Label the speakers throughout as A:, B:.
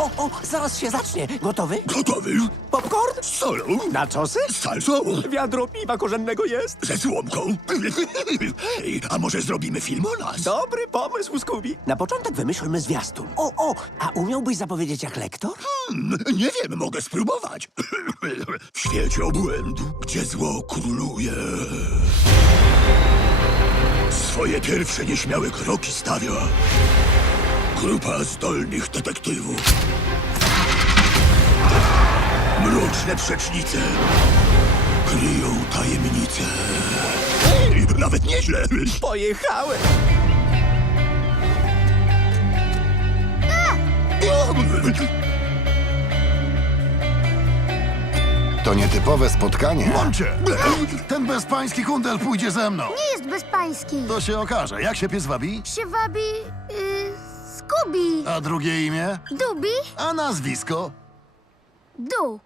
A: o, o, zaraz się zacznie. Gotowy?
B: Gotowy?
A: Popcorn?
B: Z solą?
A: Na czosy?
B: Z salsą?
A: Wiadro piwa korzennego jest.
B: Ze słomką? Ej, a może zrobimy film o nas?
A: Dobry pomysł, Scooby. Na początek wymyślmy zwiastun. O, o, a umiałbyś zapowiedzieć jak lektor?
B: Hmm, nie wiem, mogę spróbować. W świecie obłędu, gdzie zło króluje. Swoje pierwsze nieśmiałe kroki stawia grupa zdolnych detektywów. Mroczne przecznice kryją tajemnice. Ej, nawet nieźle.
A: Pojechałem.
C: To nietypowe spotkanie.
D: Łącie! Ten bezpański kundel pójdzie ze mną.
E: Nie jest bezpański.
D: To się okaże. Jak się pies wabi?
E: Się wabi... Yy, Scooby.
D: A drugie imię?
E: Dubi?
D: A nazwisko?
E: Du.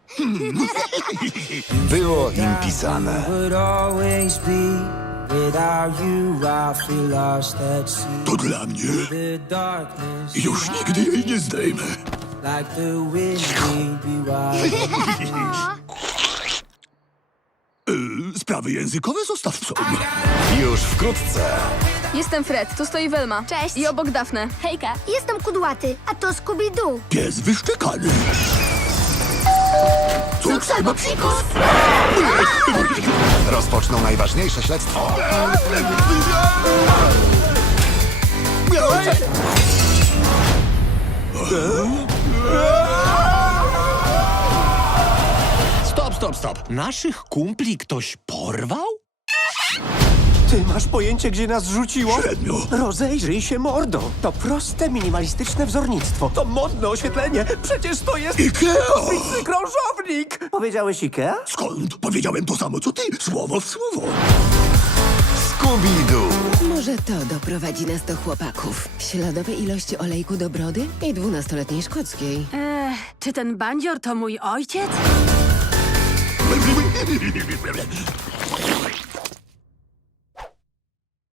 C: Było im pisane.
B: To dla mnie.
F: The darkness,
B: Już nigdy jej nie zdejmę. Sprawy językowe zostaw sobie.
C: Już wkrótce.
G: Jestem Fred, tu stoi Welma.
E: Cześć.
G: I obok Dafne.
E: Hejka. Jestem kudłaty, a to Scooby-Doo.
B: Pies wyszczekany. Cuk albo psikus.
C: Rozpoczną najważniejsze śledztwo.
H: Stop, stop, stop. Naszych kumpli ktoś porwał?
A: Ty masz pojęcie, gdzie nas rzuciło?
B: Średnio.
A: Rozejrzyj się mordo. To proste, minimalistyczne wzornictwo. To modne oświetlenie. Przecież to jest
B: Ikea!
A: kosmiczny krążownik. Powiedziałeś Ikea?
B: Skąd? Powiedziałem to samo co ty, słowo w słowo.
C: Scooby-Doo.
I: Może to doprowadzi nas do chłopaków. Śladowe ilości olejku do brody i dwunastoletniej szkockiej.
G: Ech, czy ten bandzior to mój ojciec? Oh,